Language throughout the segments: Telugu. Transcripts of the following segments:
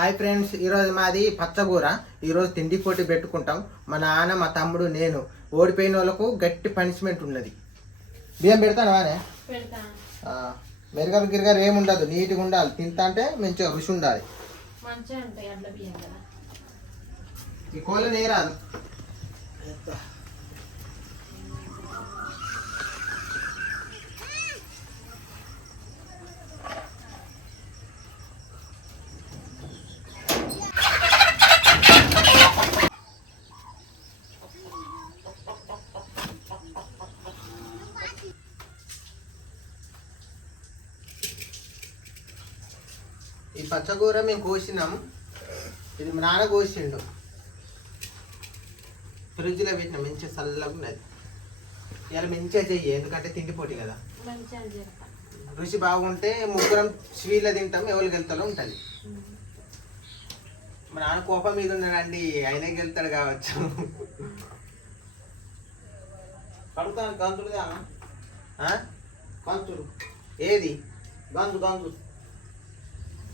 హాయ్ ఫ్రెండ్స్, ఈరోజు మాది పచ్చగూర. ఈరోజు తిండి పోటీ పెట్టుకుంటాం. మా నాన్న, మా తమ్ముడు, నేను. ఓడిపోయిన వాళ్ళకు గట్టి పనిష్మెంట్ ఉన్నది. బియ్యం పెడతాను వానే మెరుగలు గిరిగారు ఏముండదు, నీట్గా ఉండాలి. తింటా అంటే మంచిగా రుచి ఉండాలి. ఈ కోళ్ళని ఏరాదు. ఈ పచ్చగూర మేము కోసినాము. ఇది మా నాన్న కోసిండు. ఫ్రిడ్జ్లో పెట్టిన మంచిగా చల్లగా ఉన్నది. ఇలా మంచిగా చెయ్యి, ఎందుకంటే తిండి పోటీ కదా. రుచి బాగుంటే ముగ్గురం స్వీట్లో తింటాం, ఎవరికి వెళ్తాలో ఉంటుంది. మా నాన్న కోపం మీద ఉన్నాడండి, ఆయనకి వెళ్తాడు కావచ్చు. కడుతాను గంతులుగా కంతులు ఏది గంజు గంజు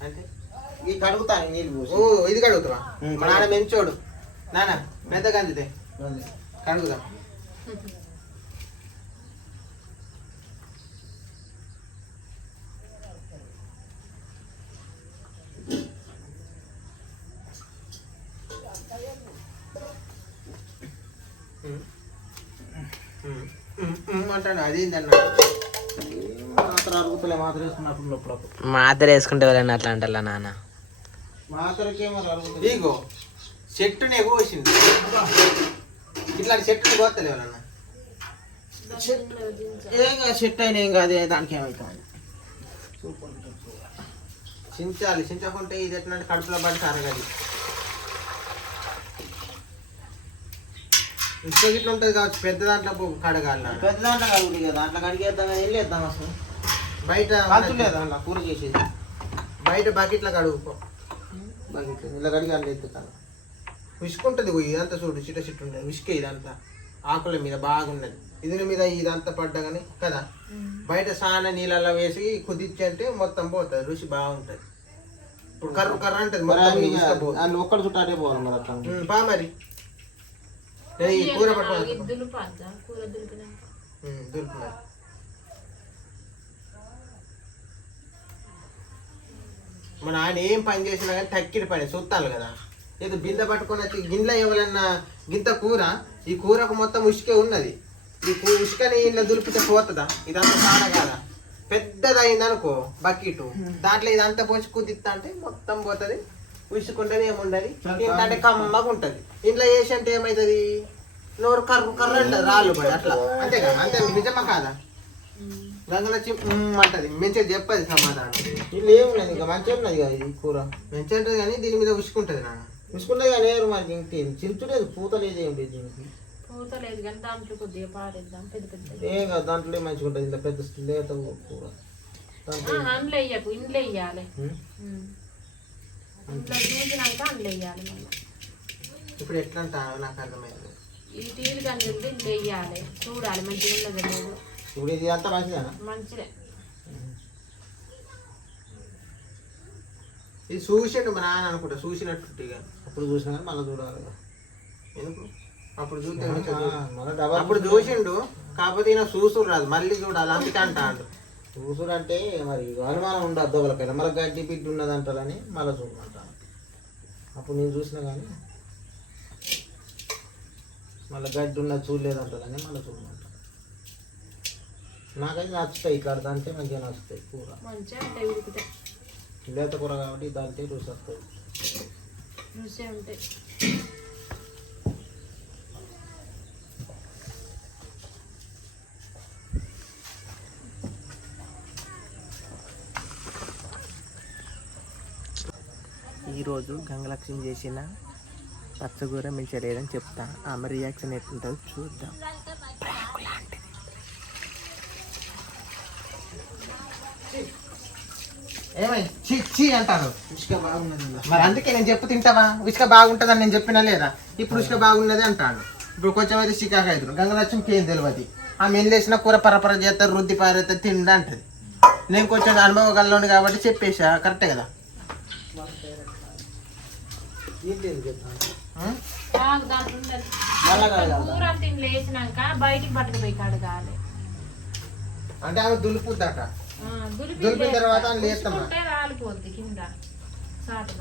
అంటే ఈ కడుగుతాను నీళ్ళు ఓ ఇది కడుగుతావా? మా నాన్న మెంచోడు. నాన్న పెద్ద కందితే కడుగుదా. అంటాను అది మాత్రం అరుగుతలే, మాత్రం వేసుకున్నప్పుడు మాత్ర వేసుకుంటే వాళ్ళని అట్లా అంటారా నాన్న? మాత్రకే మరి అరుగుతుంది. ఇగో చెట్టుని ఎగోసింది. ఇట్లాంటి చెట్టుని కోస్తలే ఎవరన్నా. ఏం కాదు, సెట్ అయినా ఏం కాదు, దానికి ఏమవుతుంది. చించాలి, చించకుంటే ఇది ఎట్లా కడుపులో పడి కరగది. ఇంకో ఇట్లా ఉంటుంది కావచ్చు, పెద్ద దాంట్లో కడగాలి. పెద్ద దాంట్లో కడుగుతుంది కదా, దాంట్లో కడిగేద్దాం, వెళ్ళేద్దాం. అసలు బయట కంతులేదు అలా కూర చేసేది. బయట బకెట్లో కడుగుకో. బకెట్ ఇలా కడిగి అట్లా ఎత్తుతాను. విసుకుంటుంది ఇదంతా. చూడు చిట్ట చిట్టు ఉంటుంది విసుకే. ఇదంతా ఆకుల మీద బాగున్నది. ఇది మీద ఇదంతా పడ్డా కానీ కదా. బయట స్నాన నీళ్ళలో వేసి కుదిర్చి అంటే మొత్తం పోతుంది, రుచి బాగుంటుంది. ఇప్పుడు కర్ర కర్ర ఉంటుంది వాళ్ళు ఒక్కడు చుట్టాటే పోవాలి మరి అట్లా. బా మరి కూర పట్టుకోవాలి. దులుపు మన ఆయన ఏం పని చేసినా కానీ తక్కిడి పని చూస్తాను కదా. ఏదో బిందె పట్టుకొని వచ్చి గిన్నెలో ఎవరన్నా గింత కూర, ఈ కూరకు మొత్తం ఉసుకే ఉన్నది. ఈ ఉసుకని ఇంట్లో దులిపితే పోతుందా? ఇదంతా చాలా కాదా. పెద్దది అయిందనుకో బకెట్, దాంట్లో ఇదంతా పోసి కుదిస్తా అంటే మొత్తం పోతుంది. ఉసుకుంటుంది, ఏముండదు. ఏంటంటే కమ్మగా ఉంటుంది. ఇంట్లో వేసి అంటే ఏమవుతుంది, నోరు కర్ర కర్ర అంటది, రాళ్ళు పడి అట్లా. అంతే కదా, అంతే. నిజమా కాదా? గంగలో అంటది మంచిగా చెప్పది సమాధానం. ఇల్లు ఏమున్నది, ఇంకా మంచిగా ఉన్నది కదా ఈ కూర. మంచిగా ఉంటుంది కానీ దీని మీద ఉసుకుంటుంది నాన్న. చూసుకుంటే కానీ ఏరు మనకి ఇంకేం చించులేదు, పూత లేదు, ఏం లేదు దీనికి. ఏం కాదు, దాంట్లో మంచిగా ఉంటుంది. ఇంత పెద్ద లేత కూర ఇప్పుడు ఎట్లా అంటారు నాకు అర్థమైంది. చూడాలి మంచిగా ఉన్నది. ఇప్పుడు ఇది అంతా మంచిదేనా? మంచిదే. ఇది చూసిండు మా నాన్న అనుకుంటా, చూసినట్టు. ఇక అప్పుడు చూసినా కానీ మళ్ళీ చూడాలి. ఎందుకు అప్పుడు చూస్తే అప్పుడు చూసిండు, కాకపోతే ఈయన చూసుడు రాదు, మళ్ళీ చూడాలి. అందుకే అంటాడు. చూసుడు అంటే మరి అనుమానం ఉండదు దొగలకైనా. మళ్ళీ గడ్డి పిడ్డి ఉన్నది అంటారని మళ్ళీ చూడమంటాను. అప్పుడు నేను చూసినా కానీ మళ్ళీ గడ్డి ఉన్నది చూడలేదంటారని మళ్ళీ చూడమంటాను. నాకైతే నచ్చుతాయి, ఇట్లా దాంట్లో మంచిగా నచ్చుతాయి కూర. లేత కూర కాబట్టి దాంట్లో రుచి వస్తుంది. ఈరోజు గంగలక్ష్మి చేసిన పచ్చగూర మించలేదని చెప్తా. ఆమె రియాక్షన్ ఎట్లుంటుందో చూద్దాం. ఏమైంది చి అంటారు. ఇసుక బాగున్నది మరి అందుకే నేను చెప్పు తింటావా? ఇసుక బాగుంటుందని నేను చెప్పినా లేదా? ఇప్పుడు ఇసుక బాగున్నది అంటాడు. ఇప్పుడు కొంచెం అయితే చికాకు అవుతుంది. గంగలక్ష్మికి ఏం తెలియదు. ఆమె ఏం లేచిన కూర పరపర చేస్తారు, రుద్ది పారేస్తారు, తిండి అంటది. నేను కొంచెం అనుభవగలను కాబట్టి చెప్పేసా. కరెక్టే కదా. ఏంటి ఎందుకు చెప్తాను? దాంట్లో ఉన్నది. మళ్ళా కడగాలి. కూర తిని లేచినాక బయటికి పట్టుకుపోయి కడగాలి. అంటే ఆమె దులుపుద్దట. దులిపి దులిపిన తర్వాత అని లేస్తామా? ఉంటే రాలిపోద్ది కింద సాటన.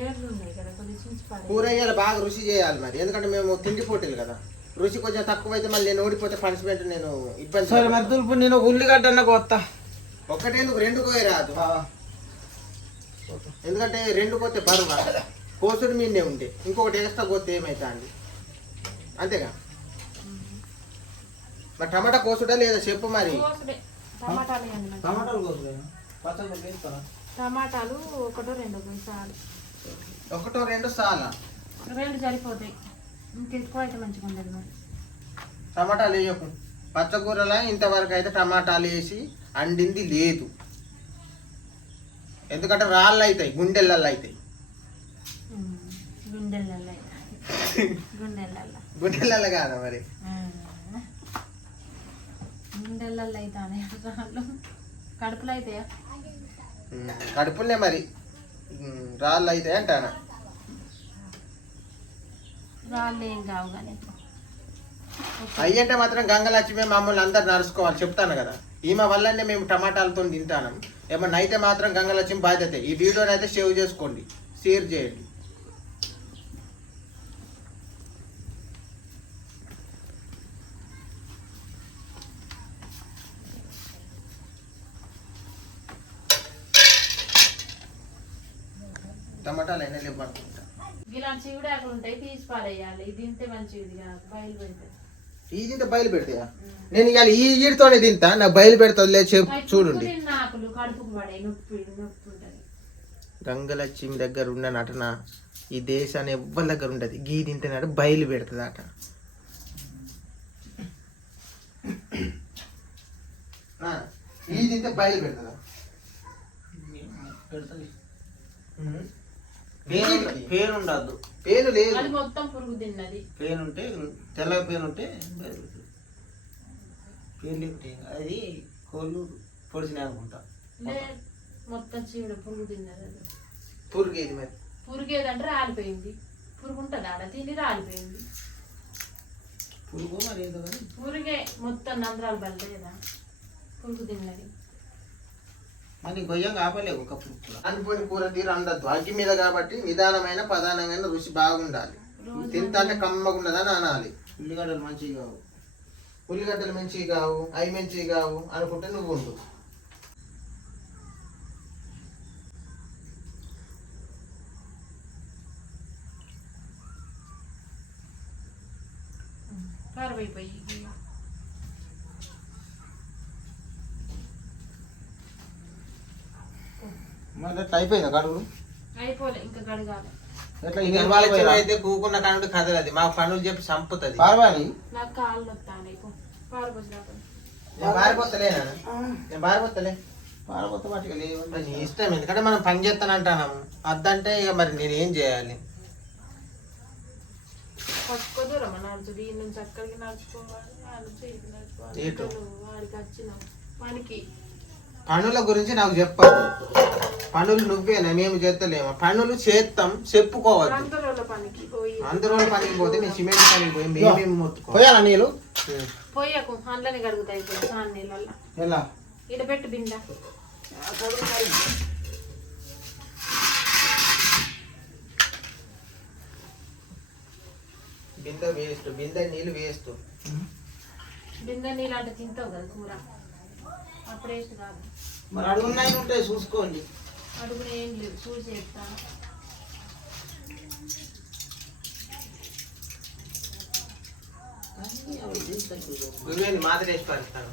ఏర్లు ఉన్నాయి కదా కొద్దిగా చించిపాడు. కూర వేయాలి, బాగా రుచి చేయాలి మరి. ఎందుకంటే మేము తిండి పోటీలు కదా, రుచి కొంచెం తక్కువ అయితే మళ్ళీ నేను ఓడిపోతే పనిష్మెంట్ నేను ఇబ్బంది. సరే మరి దులుపు, నేను ఒక ఉల్లిగడ్డ కొత్త ఒక్కటేందుకు 2 కోయ రాదు. ఎందుకంటే 2 కోతే బరువా కోసుడు మీదే ఉంటే ఇంకొకటి ఎక్స్ట్రా కోతే ఏమైతా అండి, అంతేగా. మరి టమాటా కోసుడా లేదా చెప్పు మరి. కోసుడే. టమాటాలు వేయండి మరి. టమాటాలు కోసలేదు, పచ్చడి వేస్తాను. టమాటాలు 1-2 చాలు. 1-2 చాలా. 2 సరిపోతాయి, ఇంకెక్కువ అయితే మంచిగా ఉండదు మరి. టమాటాలు వేయకు. పచ్చకూరలో ఇంతవరకు అయితే టమాటాలు వేసి అండింది లేదు. ఎందుకంటే రాళ్ళు అవుతాయి, గుండెళ్ళల్లో అవుతాయి. గుండెలలో గుండెళ్ళల్లో కాదా మరి. గుండెలలో అవుతానే రాళ్ళు, కడుపులో అవుతాయా? కడుపులే మరి రాళ్ళు అవుతాయి అంటానా. రాళ్ళు ఏం కావు కానీ అయ్యంటే మాత్రం గంగలక్ష్మి మామూలు అందరు నడుచుకోవాలి చెప్తాను కదా. ఈమె వల్లనే మేము టమాటాలతో తింటాను. ఏమన్నా అయితే మాత్రం గంగలక్ష్మి బాధ్యత. ఈ వీడియోని అయితే సేవ్ చేసుకోండి, షేర్ చేయండి. టమాటాలు అయినా లేవనుకుంటా. ఇలాంటి చిగుడాకులు ఉంటాయి, తీసి పారేయాలి. ఇది తింటే మంచిది కాదు, బయలు పెడతాయి. ఈ తింటే బయలు పెడతాయా? నేను ఇవాళ ఈ ఈడితోనే తింటా, నాకు బయలు పెడతాది లేదు చూడండి. ఆకులు కడుపుకు పడే నొప్పి ఉంటుంది. గంగలక్ష్మి దగ్గర ఉన్న నటన ఈ దేశాన్ని ఎవ్వరి దగ్గర ఉండదు. గీ తింటున్నాడు బయలు పెడుతుంది అట. ఈ తింటే బయలు పెడుతుందా? పేరు ఉండద్దు, పేరు లేదు. అది మొత్తం పురుగు తిన్నది. పేరు ఉంటే తెల్లగా పేరు ఉంటే పేరు లేకుంటే అది కోళ్ళు పొడిచినాయి అనుకుంటా. మొత్తం చీడ పురుగు తిన్నది. అది పురుగేది మరి. పురుగేదంటే రాలిపోయింది. పురుగు ఉంటుంది ఆడ, తిని రాలిపోయింది. పురుగు మరి ఏదో కానీ పురుగే మొత్తం నంద్రాలు బలేదా పురుగు తిన్నది. మరి గొయ్యంగా ఆపలేవు ఒక పురుగు. అనుకోని కూర తీరు అందద్దు. అగ్గి మీద కాబట్టి నిదానమైన ప్రధానంగా రుచి బాగుండాలి. తింటే అంటే కమ్మగా ఉండదని అనాలి. ఉల్లిగడ్డలు మంచిగా కావు, ఉల్లిగడ్డలు మంచివి కావు, అవి మంచివి కావు అనుకుంటే నువ్వు ఉండు. కారమైపోయి మరి అట్లా అయిపోయిందా కడుగుడు? అయిపోలే, ఇంకా కడగాలి. ఎట్లా నిర్మలక్ష్మి అయితే కూకున్న కానుండి కదలది, మా పనులు చెప్పి చంపుతుంది. పారవాలి. నాకు కాళ్ళు వస్తాను పారపోసి నేను బారిపోతలేనా? నేను బారిపోతలే. పారపోతే వాటికి లేవు. నీ ఇష్టం, ఎందుకంటే మనం పని చేస్తానంటాము. అద్దంటే ఇక మరి నేనేం చేయాలి? పట్టుకో దూరం నడుచుడు, ఈ నుంచి అక్కడికి నడుచుకోవాలి, నడుచుకోవాలి. వాడికి వచ్చిన మనకి పనుల గురించి నాకు చెప్పదు. పనులు నువ్వేనా, మేము చేస్తలేమో. పనులు చేస్తాం, చెప్పుకోవద్దు. అందరూ పనికి పోయి అందరూ పనికి పోతే మేము సిమెంట్ పనికి పోయి మేమేమి మొత్తుకో. పోయాలా నీళ్ళు? పోయాకు అందులోనే కడుగుతాయి సాన్ నీళ్ళల్లో. ఎలా ఇడ పెట్టు బింద. బిందె వేస్ట్, బిందె నీళ్ళు వేస్ట్. బింద నీళ్ళు అంటే తింటావు కదా కూర, అప్పుడు వేస్ట్ కాదు. మరి అడుగున్నాయి ఉంటాయి చూసుకోండి. అడుగునే ఏం లేదు, చూసి చెప్తాను. నువ్వేంది మాత్రం వేసి పరుస్తాను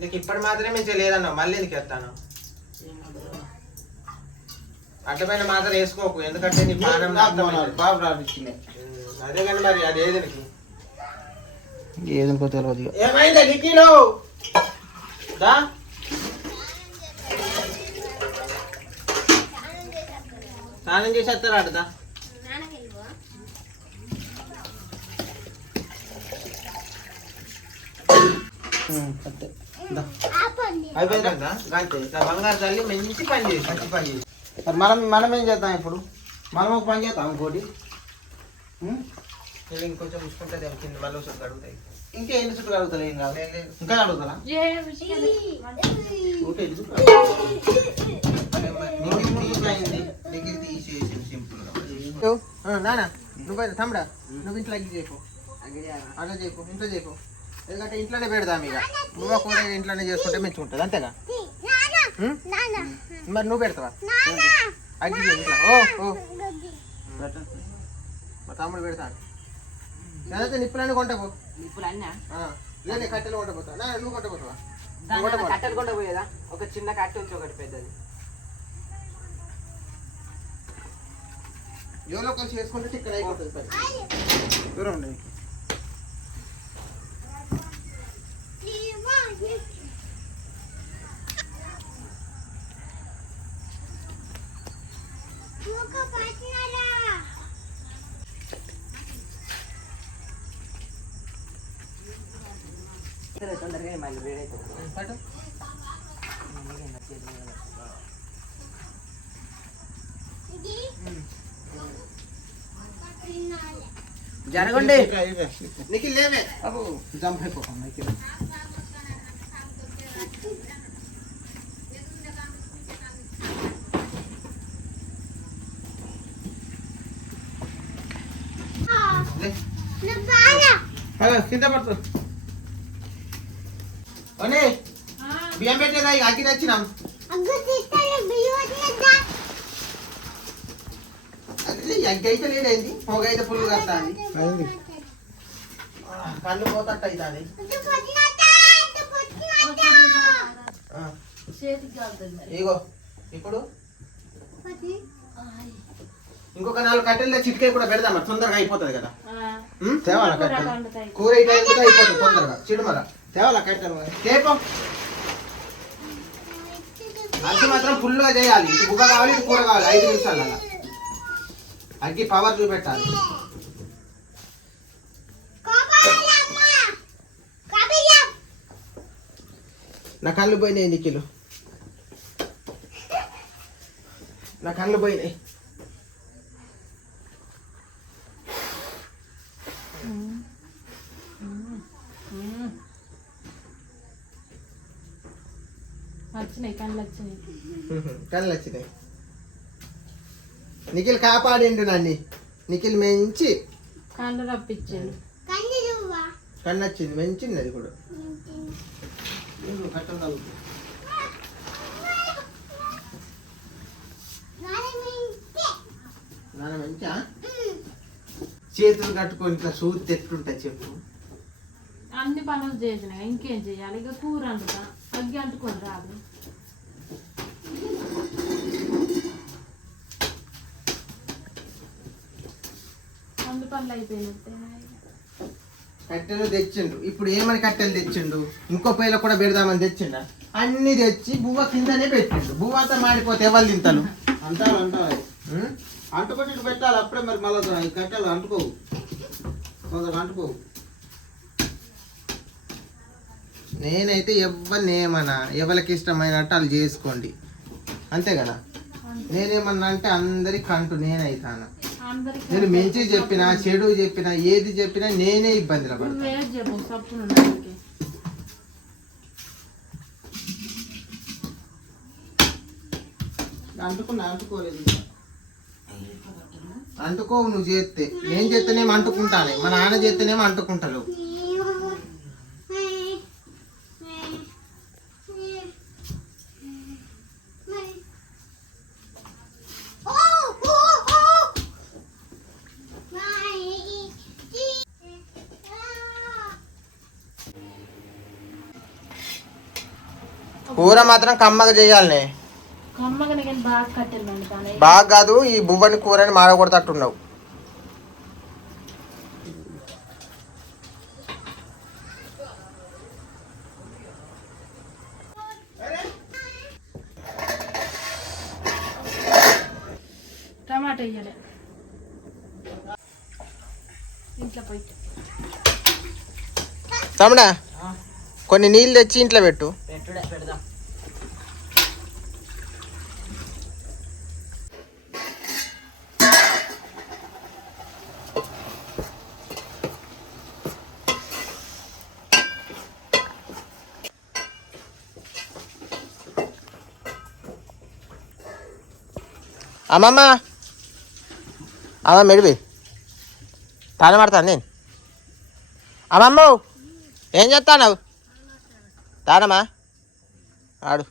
నీకు ఇప్పటి మాత్రమే మంచిగా లేదన్నా, మళ్ళీ ఎందుకు ఎత్తాను? అడ్డమైన మాత్రం వేసుకోకు, ఎందుకంటే నీ పానం బాబు రాడిచ్చినాయి. అదే కానీ మరి అది ఏది నీకు ఏదనుకో తెలియదు. ఏమైందా గిట్టిలో దా? స్నానం చేసి వస్తారా అటదా? అంతే అయిపోయిందా? అంతే. బంగారు తల్లి మంచి పని చేసి మరి మనం ఏం చేద్దాం ఇప్పుడు? మనం ఒక పని చేద్దాం ఇంకోటి. ఇంకొంచెం చూసుకుంటే కింద మళ్ళీ ఒకసారి అడుగుతాయి. ఇంకా ఎన్ని చుట్టూ కడుగుతా? ఏం కాదు, ఇంకా కడుగుతా. దగ్గర తీసేసి సింపుల్ నానా నువ్వు తమ్ముడా నువ్వు ఇంట్లో అగ్గి చేయకు, అలా చేయకు, ఇంట్లో చేయకు. ఎందుకంటే ఇంట్లోనే పెడదాం. ఇక నువ్వు కూర ఇంట్లోనే చేసుకుంటే మంచిగా అంతేగా. మరి నువ్వు పెడతావా అగ్గి చేయి ఇంట్లో? ఓ మా తమ్ముడు పెడతాను. లేకపోతే నిప్పులన్నీ కొంటపో. లేదు కట్టెలు కొంటపోతా. నువ్వు కొంటపోతావా? కట్టెలు కొండ పోయేదా? ఒక చిన్న కట్టె వచ్చి ఒకటి పెద్దది. ఎవరో కలిసి చేసుకుంటే చికెన్ అయిపోతుంది. పని దూరం ఉండదు. తొందరగా మళ్ళీ వేడైతుంది. జరగండి నీకు లేవే అబ్బో జంప్ అయిపోతాం. కింద పడుతుంది. అనే బియ్యం పెట్టేదా? ఇక అగ్గి తెచ్చినాం. అగ్గి అయితే లేదైంది, పొగ అయితే పుల్లు కడతాది, కళ్ళు పోతట్టు అవుతుంది. ఇగో ఇప్పుడు ఇంకొక 4 కట్టెలు చిటికే కూడా పెడదామా? తొందరగా అయిపోతుంది కదా. తేవాలా కట్టెలు? కూర అయితే అయిపోతుంది తొందరగా. చిడుమల తేవాలా కట్టెలు? తేపం అది మాత్రం ఫుల్గా చేయాలి. ఇటు బుగ్గ కావాలి, ఇటు కూర కావాలి. 5 నిమిషాలు అలా అగ్గి పవర్ చూపెట్టాలి. నా కళ్ళు పోయినాయి నిఖిలు, నా కళ్ళు పోయినాయి. కళ్ళు వచ్చినాయి. నిఖిల్ కాపాడిండు నన్ను. నిఖిల్ మెంచి కళ్ళు రప్పించాడు. కన్ను వచ్చింది, మెంచింది అది కూడా. నాన్న మంచా చేతులు కట్టుకొని ఇట్లా సూది ఎట్లుంటా చెప్పు. అన్ని పనులు చేసిన ఇంకేం చెయ్యాలి? ఇక కూర అంటుతా అగ్గి అంటుకొని రాదు. అన్ని పనులు అయిపోయినట్టే. కట్టెలు తెచ్చిండు. ఇప్పుడు ఏమని కట్టెలు తెచ్చిండు? ఇంకో పొయ్యిలో కూడా పెడదామని తెచ్చిండ. అన్ని తెచ్చి బువ్వ కిందనే పెట్టిండు. బువ్వ అంతా మాడిపోతే ఎవరు తింటాను అంటారు అంటుకొని ఇటు పెట్టాలి. అప్పుడే మరి మళ్ళీ ఈ కట్టెలు అంటుకోవు, కొందరు అంటుకోవు. నేనైతే ఎవరిని ఏమన్నా, ఎవరికి ఇష్టమైనట్టు వాళ్ళు చేసుకోండి అంతే కదా. నేనేమన్నా అంటే అందరికి కంటు నేనైతాను. నేను మంచి చెప్పినా చెడు చెప్పినా ఏది చెప్పినా నేనే ఇబ్బందిలో పడతాను. అంటుకోలేదు. అంటుకోవు నువ్వు చేస్తే. నేను చేస్తేనేమో అంటుకుంటానే, మా నాన్న చేస్తేనేమో అంటుకుంటారు. కూర మాత్రం కమ్మగా చేయాలనే. బాగా కాదు, ఈ బువ్వని కూరని మాడగొడతట్టున్నావు. టమాటా వేయాలి ఇంట్లో పోయి. తమ్ముడా కొన్ని నీళ్ళు తెచ్చి ఇంట్లో పెట్టు. అమ్మమ్మ అమ్మ మెడిపి తాను పడతాను నేను అమ్మమ్మ ఏం చేస్తాను తానమ్మా ఆడు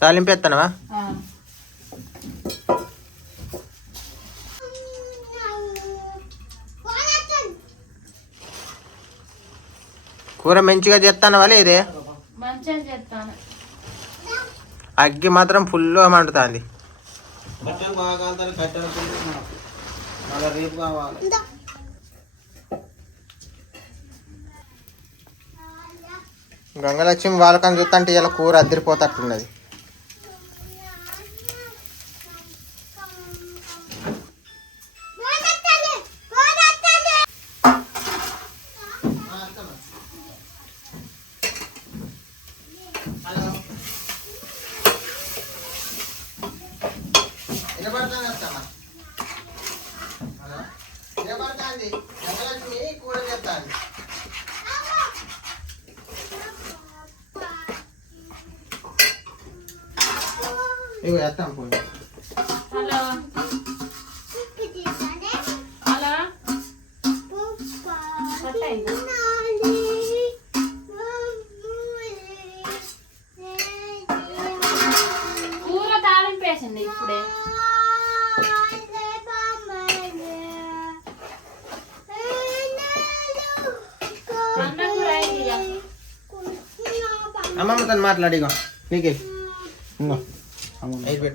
తాలింపేస్తానవా కూర మంచిగా చేస్తానవా లేదే మంచిగా చేస్తాను అగ్గి మాత్రం ఫుల్గా మండుతుంది బట్టలు బాగా కాలుతారు కట్టెలు మళ్ళీ రేపు కావాలి గంగలక్ష్మి వాళ్ళకని చూస్తుంటే ఇలా కూర అద్దరిపోతట్టున్నది కూర చేస్తాను ఇవి వేస్తాం పోయి హలో హలో కూర తాలింపేసింది ఇప్పుడే అమ్మమ్మ తను మాట్లాడిగో నీకే అయిపోయి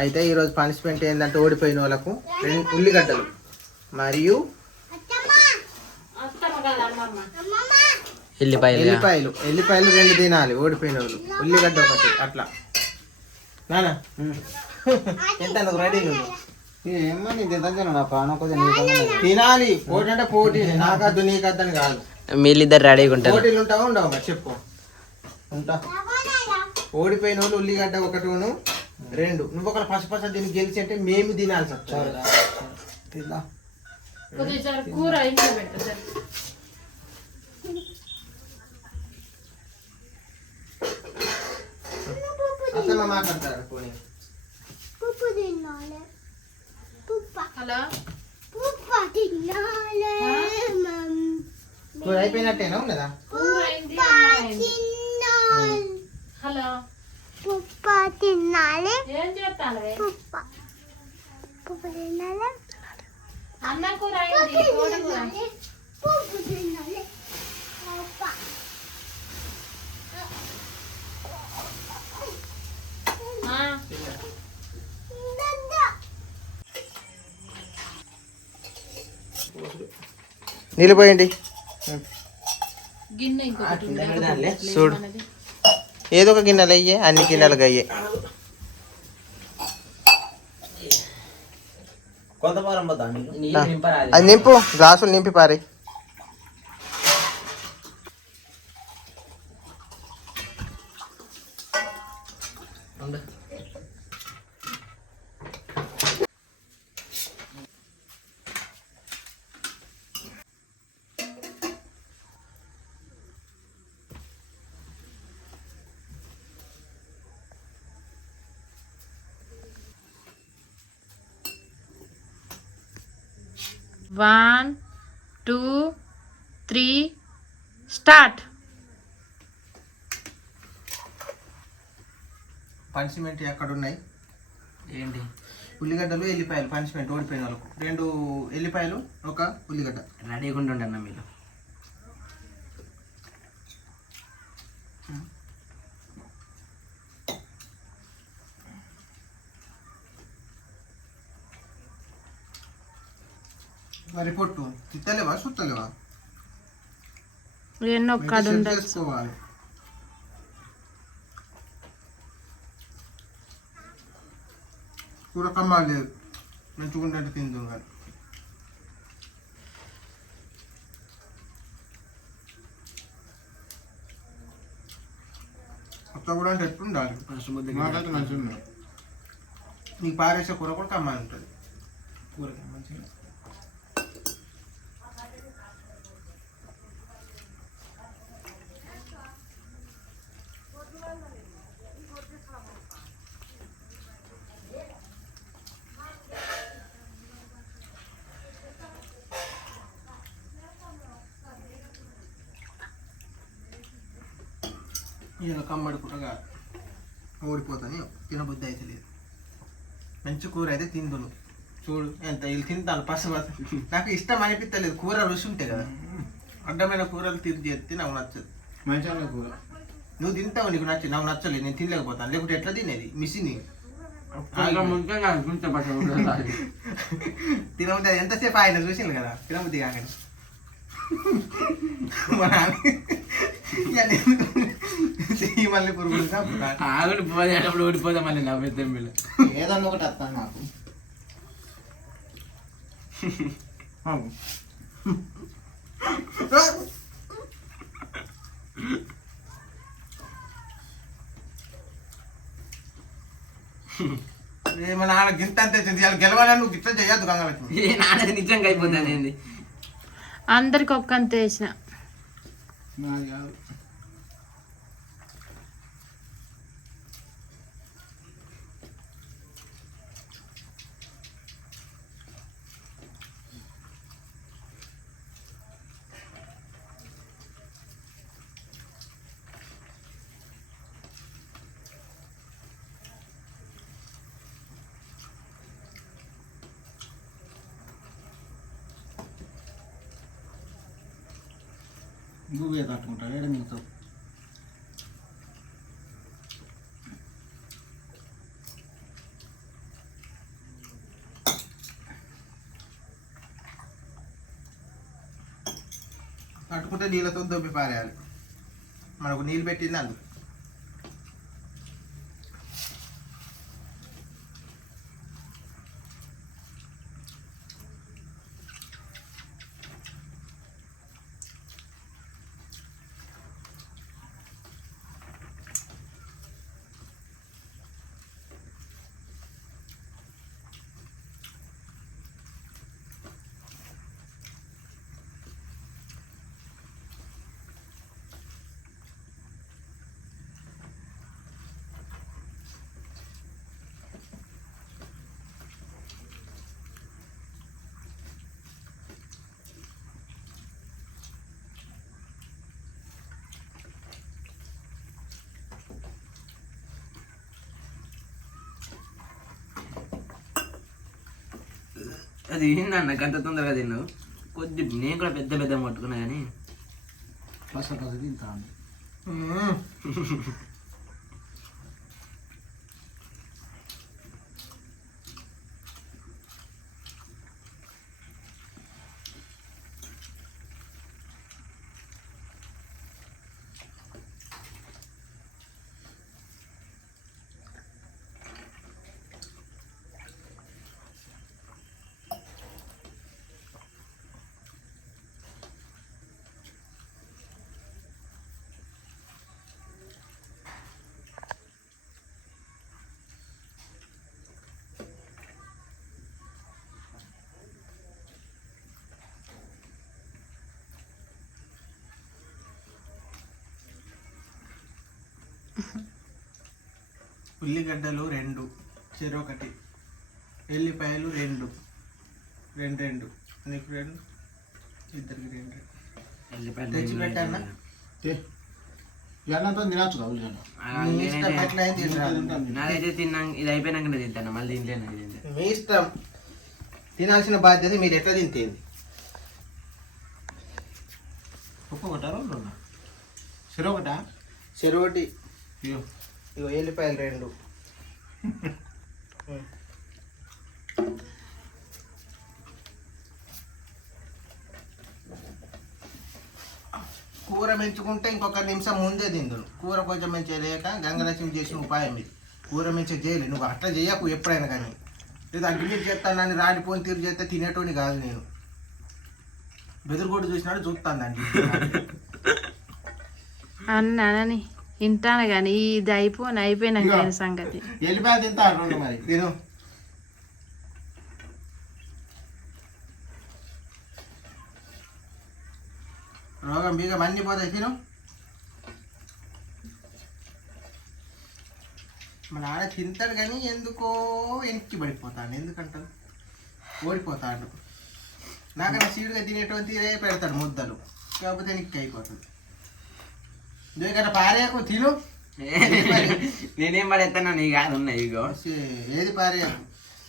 అయితే ఈరోజు పనిష్మెంట్ ఏంటంటే ఓడిపోయిన వాళ్ళకు 2 ఉల్లిగడ్డలు మరియు ఎల్లిపాయలు 2 తినాలి ఓడిపోయిన వాళ్ళు ఉల్లిగడ్డ 1 అట్లా నానా ఎంత రెడీ నువ్వు ఏమని తింటాను నా ప్రాణం కొద్దిగా తినాలి పోటీ అంటే పోటీ నాకద్దు నీకద్దని కాదు మీరిద్దరు రెడీగా ఉంటారు పోటీలు ఉంటావా ఉండవు మరి చెప్పు ఉంటా ఓడిపోయిన వాళ్ళు ఉల్లిగడ్డ 1 2 నువ్వు ఒకరు పసపస దీన్ని గెలిచి అంటే మేము తినాల్సి వస్తుంది కూర ఇంట్లో పెట్టు అసలు మాట్లాడతారు పోనీ హలో కూర అయిపోయినట్టేనా ఉన్నదా కూర అయింది హలో ఏం చేస్తాను అన్న కూర అయింది కోడి కూర నీళ్ళు పోయండి గిన్నె ఇంకొకటి చూడు ఏదో ఒక గిన్నెలు అయ్యే అన్ని గిన్నెలుగా అయ్యే కొంత వారం పోతా అది నింపు గ్లాసులు నింపి పారి One, 2, 3, స్టార్ట్. పనిష్మెంట్ ఎక్కడ ఉన్నాయి ఏంటి ఉల్లిగడ్డలు ఎల్లిపాయలు పనిష్మెంట్ ఓడిపోయిన వాళ్ళకు 2 ఎల్లిపాయలు 1 ఉల్లిగడ్డ రెడీగా ఉండండి అన్న మీరు మరి పొట్టు తిత్తలేవా సుత్తలేవా ఎన్నో ఒక్కడు ఉండదు చేసుకోవాలి కూర కమ్మాలేదు మంచిగా ఉంటే తిందాం కానీ కొత్త కూడా అంటే ఎట్లుండాలి ఫస్ట్ ముద్ద మాకైతే మంచిగా ఉంది. నీకు పారేసే కూర కూడా కమ్మని ఉంటుంది. కూరకి మంచిగా ఇలా కమ్మడి కూర కాదు, ఓడిపోతాను తినబుద్ధి అయితే లేదు. మంచి కూర అయితే తిందును చూడు ఎంత వీళ్ళు తింటాను పసు నాకు ఇష్టం అనిపించలేదు. కూర రుచి ఉంటాయి కదా, అడ్డమైన కూరలు తిరిగి చేస్తే నాకు నచ్చదు. మంచిగా కూర నువ్వు తింటావు, నీకు నచ్చి నాకు నచ్చలేదు, నేను తినలేకపోతాను. లేకుంటే ఎట్లా తినేది మిషన్ తినబుద్ధి ఎంతసేపు ఆయన చూసింది కదా తినబుద్ధి కాక మా మళ్ళీ పురుగులు ఆవిడ పోయేటప్పుడు ఓడిపోదా మళ్ళీ నా పెద్ద ఏదో ఒకటి వస్తాను నాకు. మా నాన్న గింత అంతే గెలవాలని నువ్వు గిట్ల చేయొద్దు గంగలక్ష్మి. నాన్నది నిజంగా అయిపోతుంది. అందరికి ఒక్కంత వేసిన నాది కాదు. నువ్వే తట్టుకుంటావు ఏడ నీతో పట్టుకుంటే నీళ్ళతో దొబ్బి పారేయాలి. మనకు నీళ్ళు పెట్టింది అందుకు. అది ఏందన్న గంట తొందరగా తిన్నావు? కొద్ది నేను కూడా పెద్ద పెద్ద పట్టుకున్నా కానీ ఫస్ట్ అది తింటాను. ఉల్లిగడ్డలు 2 చెరొకటి, ఎల్లిపాయలు 2 2 నీకు 2 ఇద్దరికి 2 తెచ్చి పెట్టానా? ఎన్నంతా తినచ్చు కదా ఉల్లిగడ్డ. మీ ఇష్టం ఎట్లా అయితే తినరాదు. నాదైతే తిన్నా, ఇది అయిపోయినాక తింటాను మళ్ళీ తింటాను. మీ ఇష్టం, తినాల్సిన బాధ్యత మీరు ఎట్లా తింటేంది. ఉప్పు కొట్టారు చెరొకటా చెరొకటి. ఇగో ఇగో ఎల్లిపాయలు 2. కూర మెంచుకుంటే ఇంకొక నిమిషం ముందే తిందును. కూర కొంచెం మంచిగా లేక గంగలక్ష్మి చేసిన ఉపాయం ఇది. కూర మంచిగా చేయలేదు, నువ్వు అట్లా చేయకు ఎప్పుడైనా కానీ. లేదా అగ్గి మీద చేస్తానని రాడిపోని తీరు చేస్తే తినేటోని కాదు నేను. బెదురుగోడు చూసినాడు చూస్తానండి. అన్నని వింటాను కానీ ఇది అయిపోయినాక ఆయన సంగతి. వెళ్ళిపోయా తింటా రెండు మరి తిను. రోగం బీగ మండిపోతాయి తిను. మా నాన్న తింటాడు కానీ ఎందుకో వెనక్కి పడిపోతాడు. ఎందుకంటాడు ఓడిపోతాడు. నాకన్నా సీడుగా తినేటువంటి తీరే పెడతాడు ముద్దలు, కాకపోతే వెనక్కి అయిపోతుంది. ఎందుకంటే పారేయకు తిను. నేనేం పడేస్తాను నీ కాదు ఉన్నాయి ఇగో. ఏది పారేయకు.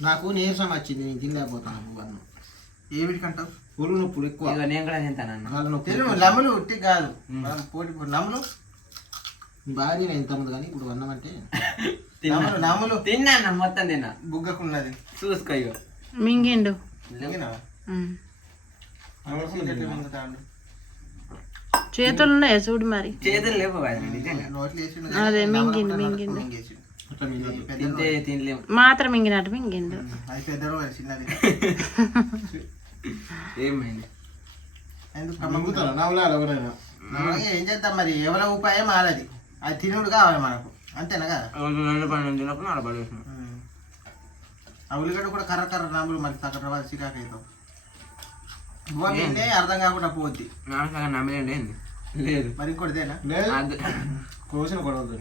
నాకు నీరసం వచ్చింది, నేను తినలేకపోతాను అన్నం. ఏమిటికంటావు? ఒళ్ళు నొప్పులు ఎక్కువ, ఇగో నేను కూడా తింటానన్న. కాళ్ళు నొప్పులు. తిను లమ్ములు ఉట్టి కాదు పోటీ లమ్ములు బాగా తిన ఇంతకుముందు, కానీ ఇప్పుడు అన్నం అంటే నమ్ములు నమ్ములు తిన్నా అన్న, మొత్తం తిన్నా. బుగ్గకున్నది చూసుకో ఇగో. మింగిండు. మింగినావా? ఉమ్. ఎట్లా మింగుతాడు? చేతులు ఉన్నాయా చూడు మరి. చేతులు లేవు కదా నిజంగా. నోట్లు వేసిండు అదే కానీ మింగిండు నమలకుండా మింగిండు. మింగేసిండు. అట్లా మీరు పెద్ద తింటే తినలేము. మాత్రం మింగినట్టు మింగిండు. అది పెద్దలో చిన్నది ఏమైంది? ఎందుకు మింగుతారా నవ్వులాలి ఎవరైనా? నమ్మగా ఏం చేద్దాం మరి? ఎవరి ఉపాయం ఆలది. అది తినుడు కావాలి మనకు, అంతేనా కదా? రెండు పని తిన్నప్పుడు నడపడేసిన. ఆ ఉల్లిగడ్డ కూడా కర్ర కర్ర నమ్ములు మరి తగ్గ చికాకు అవుతాం. భూమినే అర్థం కాకుండా పోద్ది. నాకు సగం నమ్మలేండి ఏంది? లేదు. మరి ఇంకోటిదేనా? లేదు, అది కోసిన గొడవతో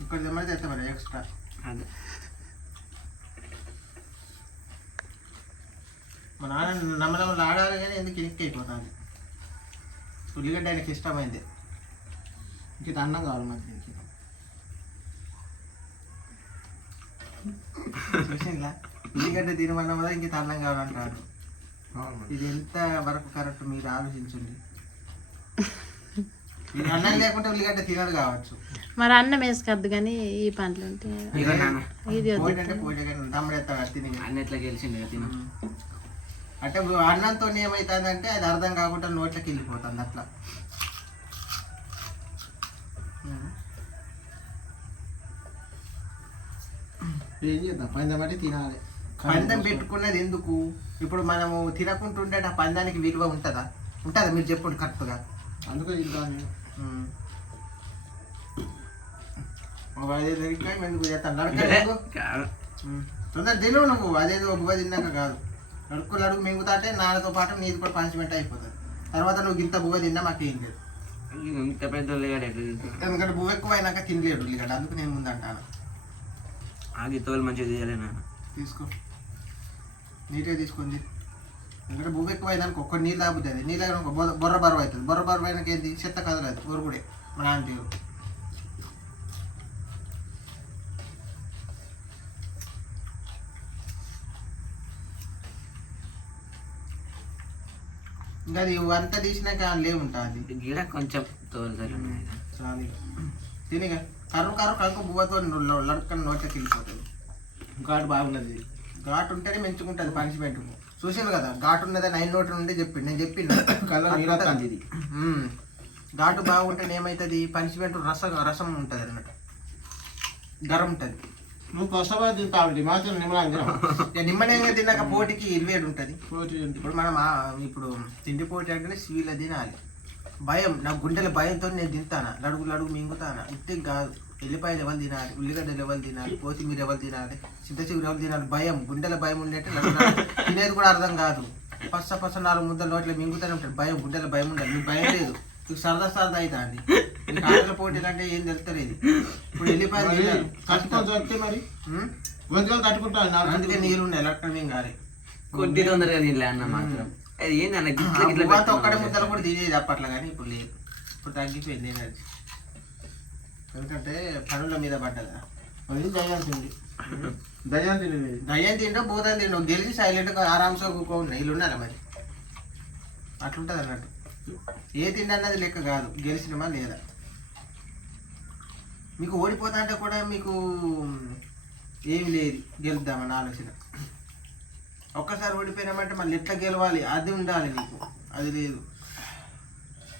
ఇంకోటి తెమ్మని తెస్తా మరి ఎక్స్ట్రా. అది మా నాన్న నమ్మనమ్మలు ఆడాలి కానీ ఎందుకు ఎక్కి అయిపోతుంది. ఉల్లిగడ్డ ఆయనకి ఇష్టమైంది. ఇంక అన్నం కావాలి మరి దీనికి. చూసిందా? ఉల్లిగడ్డ తినమన్నా కూడా ఇంక అన్నం కావాలంటాడు. కావాలి మరి. ఇది ఎంత వరకు కరెక్ట్ మీరు ఆలోచించండి. ఇది అన్నం లేకుంటే ఉల్లిగడ్డ తినడు కావచ్చు. మరి అన్నం వేసుకద్దు కానీ ఈ పంటలు ఉంటే ఇగో నాన్న ఇది పోటీ అంటే పోటీ కానీ తమ్ముడు ఎత్తాడు తిని. అన్న ఎట్లా గెలిచిండు తిన. అంటే అన్నంతో ఏమవుతుందంటే అది అర్థం కాకుండా నోట్లకి వెళ్ళిపోతుంది అట్లా. ఏం చేద్దాం, పైన బట్టి తినాలి. పందెం పెట్టుకున్నది ఎందుకు? ఇప్పుడు మనము తినకుంటుంటే ఆ పందానికి విలువ ఉంటుందా? ఉంటుందా మీరు చెప్పండి కరెక్ట్గా. అందుకే తింటాను. ఎందుకు చేస్తాను నడక కాదు. తొందర తిను నువ్వు. అదేదో బువ్వ తిన్నాక కాదు, నడుకులు అడుగు మింగుతాంటే నాన్నతో పాటు నీది కూడా పనిష్మెంట్ అయిపోతుంది. తర్వాత నువ్వు ఇంత బువ్వ తిన్నా మాకు ఏం లేదు. ఇంత పెద్ద ఉల్లిగడ్డ ఎట్లా తింటావు? ఎందుకంటే బువ్వ ఎక్కువ అయినాక తినలేడు ఉల్లిగడ్డ, అందుకు నేను ముందు అంటాను. ఆగి తోలు మంచిగా తీయాలి నాన్న. తీసుకో, నీట్గా తీసుకుంది. ఎందుకంటే బువ్వ ఎక్కువ అయినాక ఒక్క నీళ్ళు తాగుతుంది. నీళ్ళు అయినా బొర్ర బరువు అవుతుంది. బొర్ర బరువు అయినాక ఏంది? చెత్త కదలదు, ఊరుకుడే మన ఆంటీ. ఇంకా అది అంతా తీసినాక లేవుంటుంది. గిడ కొంచెం తోలు చాలు తినిగా కర్రు కర్రు కనుక బువ్వతో లడుక్కని నోట్లోకి వెళ్ళిపోతుంది. ఘాటు బాగున్నది. ఘాటు ఉంటేనే మంచిగుంటుంది పనిష్మెంట్. చూసాను కదా ఘాటు ఉన్నదని 9 నోట్లు ఉంటే చెప్పిండు. నేను చెప్పిండు కలర్ నీరత్తాంది ఇది. ఘాటు బాగుంటేనే ఏమవుతుంది? పనిష్మెంట్ రసం ఉంటుంది అన్నమాట, గరం ఉంటుంది. నువ్వు కష్టపడి తింటావు మాత్రం నిమ్మలంగా నిమ్మనంగా తిన్నాక పోటీకి 27 ఉంటుంది. పోటీ ఇప్పుడు మనం ఇప్పుడు తిండి పోటీ అంటేనే స్వీల తినాలి. భయం, నా గుండెల భయంతో నేను తింటానా, లడుగులు అడుగు మింగుతానా. ఇంటికి కాదు, ఎల్లిపాయలు ఎవరు తినాలి, ఉల్లిగడ్డలు ఎవరు తినాలి, కొత్తిమీర ఎవరు తినాలి, చింతచిగురు ఎవరు తినాలి. భయం, గుండెల భయం ఉండేట్టు తినేది కూడా అర్థం కాదు. పచ్చ 4 ముద్దలు నోట్లో మింగుతూనే ఉంటాడు. భయం, గుండెల భయం ఉండాలి. నీకు భయం లేదు, నీకు సరదా అవుతా అండి. నీకు ఆటల పోటీలు అంటే ఏం తెలుస్తలేదు. ఇప్పుడు ఎల్లిపాయలు తినాలి. కట్టుకొని వస్తే మరి గొంతులు తట్టుకుంటాను. అందుకే నీళ్ళు ఉన్నాయి, లెక్కలు మింగాలి. కొద్ది తొందరగా తినలే అన్న మాత్రం. అది ఏందన్న గిట్ల గిట్ల బువ్వతో ఒక్కడే ముద్దలు కూడా తినేది అప్పట్లో, కానీ ఇప్పుడు లేదు. ఇప్పుడు తగ్గిపోయింది ఎనర్జీ. ఎందుకంటే పనుల మీద పడ్డదా. అది దయ్యాల్సింది. దయ్యాల్సింది దయ్యం తింటూ భూతం తింటూ గెలిచి సైలెంట్గా ఆరామ్స్గా కూకో ఉన్నాయి. వీళ్ళు ఉన్నారా మరి? అట్లుంటుంది అన్నట్టు. ఏ తిండి అన్నది లెక్క కాదు, గెలిచినమా లేదా. మీకు ఓడిపోతా అంటే కూడా మీకు ఏమి లేదు గెలుద్దామని ఆలోచన. ఒక్కసారి ఓడిపోయినామంటే మళ్ళీ ఎట్లా గెలవాలి అది ఉండాలి మీకు. అది లేదు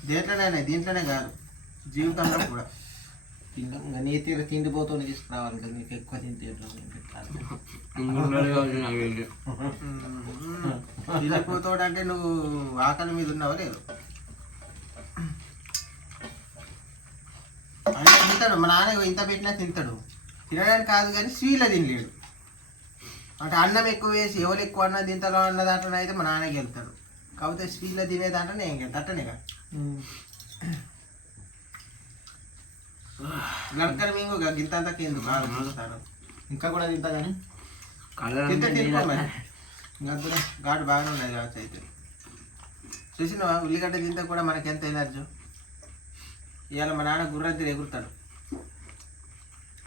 దేంట్లోనైనా, దీంట్లోనే కాదు, జీవితంలో కూడా. నీ తీరు తిండిపోతూ తీసుకురావాలి. నీకు ఎక్కువ తింటే వెళ్ళిపోతాడు అంటే నువ్వు ఆకలి మీద ఉన్నావా లేదు. అంటే తింటాడు మా నాన్న ఇంత పెట్టినా తింటాడు, తినడానికి కాదు కానీ స్వీట్లో తినలేడు. అంటే అన్నం ఎక్కువ వేసి ఎవరు ఎక్కువ అన్నం తింటారో అన్న దాంట్లో అయితే మా నాన్నకి వెళ్తాడు, కాకపోతే స్వీట్లో తినే దాంట్లో నేను వెళ్తా అట్టనే కదా. గడకర మింగు గింత అంతా కింద బాగా చూస్తాను, ఇంకా కూడా తింటా కానీ తింటే తినుకో మరి. ఇంకా ఘాటు బాగానే ఉన్నది కావచ్చు అయితే. చూసిన ఉల్లిగడ్డ తింటే కూడా మనకి ఎంత ఎనర్జీ. ఇవాళ మా నాన్న గుర్రంతి ఎగురుతాడు.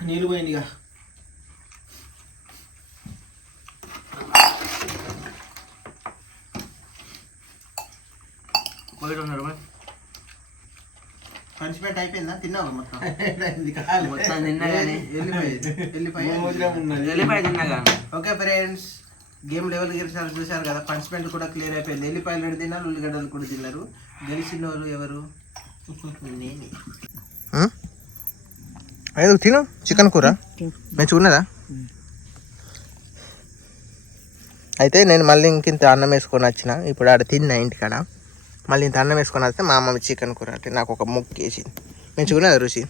నీళ్ళు పోయింది ఇక. పనిష్మెంట్ అయిపోయిందా? తిన్నావు మొత్తం? మొత్తం తిన్నా కానీ వెళ్ళిపోయి తిన్నా కానీ. ఓకే ఫ్రెండ్స్, గేమ్ లెవెల్ గెలిచారు చూశారు కదా. పనిష్మెంట్ కూడా క్లియర్ అయిపోయింది. ఎల్లిపాయలు రెండు తిన్నారు, ఉల్లిగడ్డలు కూడా తిన్నారు. గెలిచిన వాళ్ళు ఎవరు? నేనే. అయ్యో తిను చికెన్ కూర మంచిగా ఉన్నదా? అయితే నేను మళ్ళీ ఇంకింత అన్నం వేసుకొని వచ్చిన. ఇప్పుడు ఆడ తిన్నా ఇంటికాడ. మళ్ళీ ఇంత అన్నం వేసుకొని వస్తే మా అమ్మ చికెన్ కూర అంటే నాకు ఒక ముక్క వేసింది. మంచిగా ఉన్నదా రుచి?